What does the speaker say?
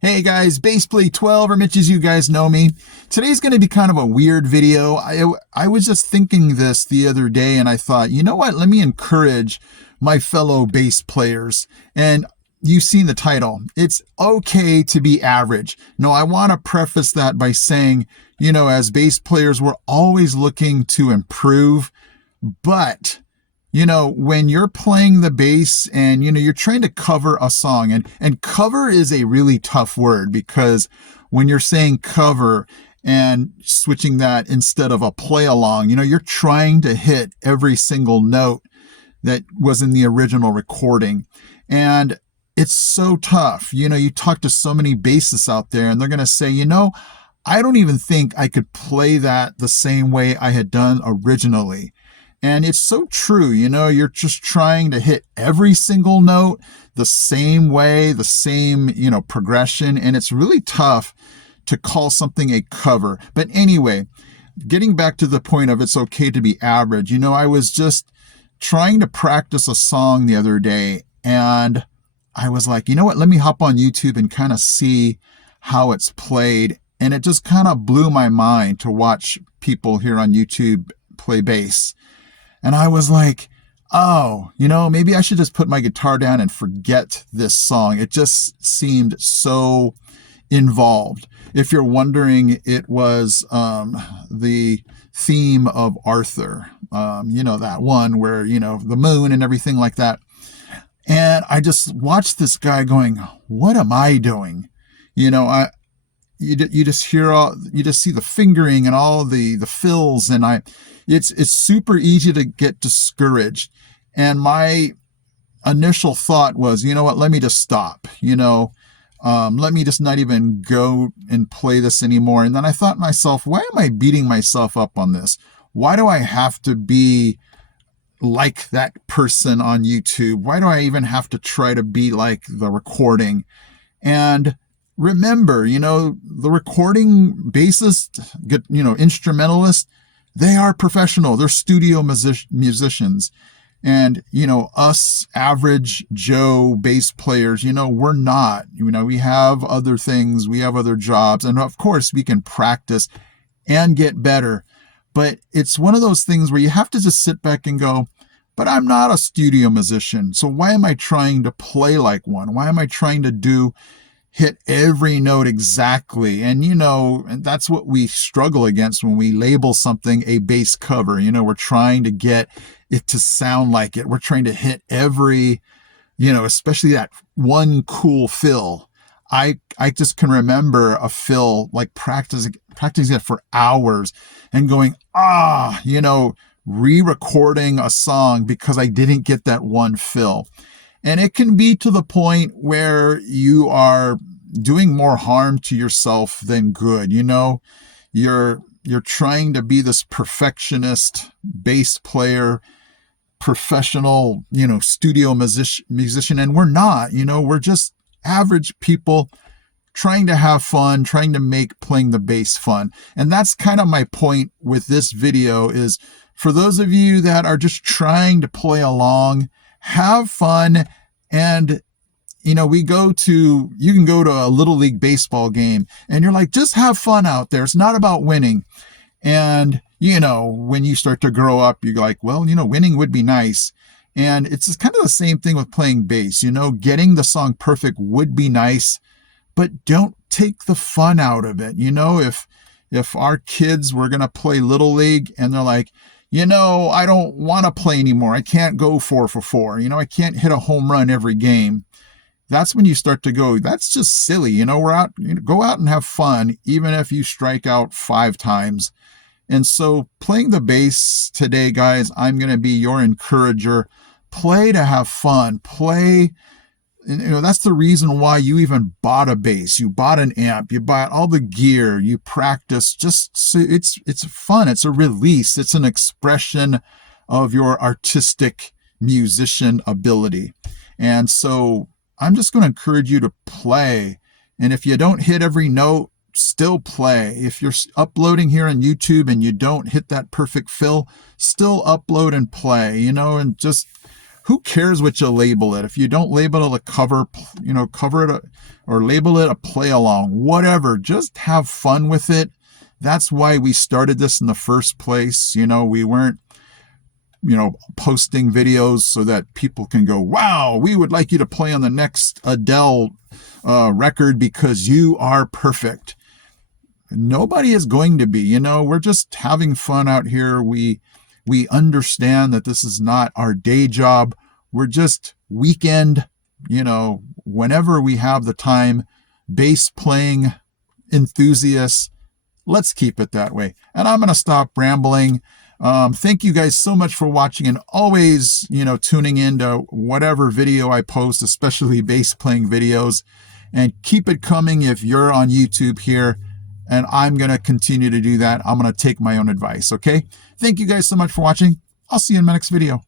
Hey guys, Bass Play 12 or Mitch, as you guys know me. Today's going to be kind of a weird video. I was just thinking this the other day and I thought, you know what? Let me encourage my fellow bass players. And you've seen the title. It's okay to be average. No, I want to preface that by saying, as bass players, we're always looking to improve, but when you're playing the bass and, you're trying to cover a song and cover is a really tough word because when you're saying cover and switching that instead of a play along, you're trying to hit every single note that was in the original recording. And it's so tough. You talk to so many bassists out there and they're going to say, I don't even think I could play that the same way I had done originally. And it's so true, you're just trying to hit every single note the same way, the same, progression. And it's really tough to call something a cover. But anyway, getting back to the point of it's okay to be average, I was just trying to practice a song the other day and I was like, you know what, let me hop on YouTube and kind of see how it's played. And it just kind of blew my mind to watch people here on YouTube play bass. And I was like, oh, maybe I should just put my guitar down and forget this song. It just seemed so involved. If you're wondering, it was the theme of Arthur, that one where, the moon and everything like that. And I just watched this guy going, what am I doing? You just see the fingering and all the fills, and it's super easy to get discouraged. And my initial thought was, you know what, let me just stop, let me just not even go and play this anymore. And then I thought to myself, why am I beating myself up on this? Why do I have to be like that person on YouTube? Why do I even have to try to be like the recording? And remember, the recording bassist, instrumentalist, they are professional. They're studio musicians. And, us average Joe bass players, we're not. We have other things. We have other jobs. And of course, we can practice and get better. But it's one of those things where you have to just sit back and go, but I'm not a studio musician. So why am I trying to play like one? Why am I trying to hit every note exactly? And and that's what we struggle against when we label something a bass cover. We're trying to get it to sound like it. We're trying to hit every, especially that one cool fill. I just can remember a fill, like practicing it for hours and going, re-recording a song because I didn't get that one fill. And it can be to the point where you are doing more harm to yourself than good. You're trying to be this perfectionist bass player, professional, studio musician, and we're not. We're just average people trying to have fun, trying to make playing the bass fun. And that's kind of my point with this video is for those of you that are just trying to play along, have fun. And you can go to a little league baseball game and you're like, just have fun out there. It's not about winning. And when you start to grow up, you're like, well, winning would be nice. And it's kind of the same thing with playing bass. Getting the song perfect would be nice, but don't take the fun out of it. If our kids were going to play little league and they're like, I don't want to play anymore. I can't go 4 for 4. I can't hit a home run every game. That's when you start to go, that's just silly. Go out and have fun, even if you strike out 5 times. And so playing the bass today, guys, I'm going to be your encourager. Play to have fun. Play. That's the reason why you even bought a bass. You bought an amp. You bought all the gear. You practice. Just so it's fun. It's a release. It's an expression of your artistic musician ability. And so I'm just going to encourage you to play. And if you don't hit every note, still play. If you're uploading here on YouTube and you don't hit that perfect fill, still upload and play, and just who cares what you label it? If you don't label it a cover, cover it or label it a play along, whatever, just have fun with it. That's why we started this in the first place. We weren't, posting videos so that people can go, wow, we would like you to play on the next Adele record because you are perfect. Nobody is going to be. We're just having fun out here. We understand that this is not our day job. We're just weekend, whenever we have the time, bass playing enthusiasts. Let's keep it that way. And I'm going to stop rambling. Thank you guys so much for watching, and always, tuning in to whatever video I post, especially bass playing videos, and keep it coming if you're on YouTube here. And I'm going to continue to do that. I'm going to take my own advice. Okay. Thank you guys so much for watching. I'll see you in my next video.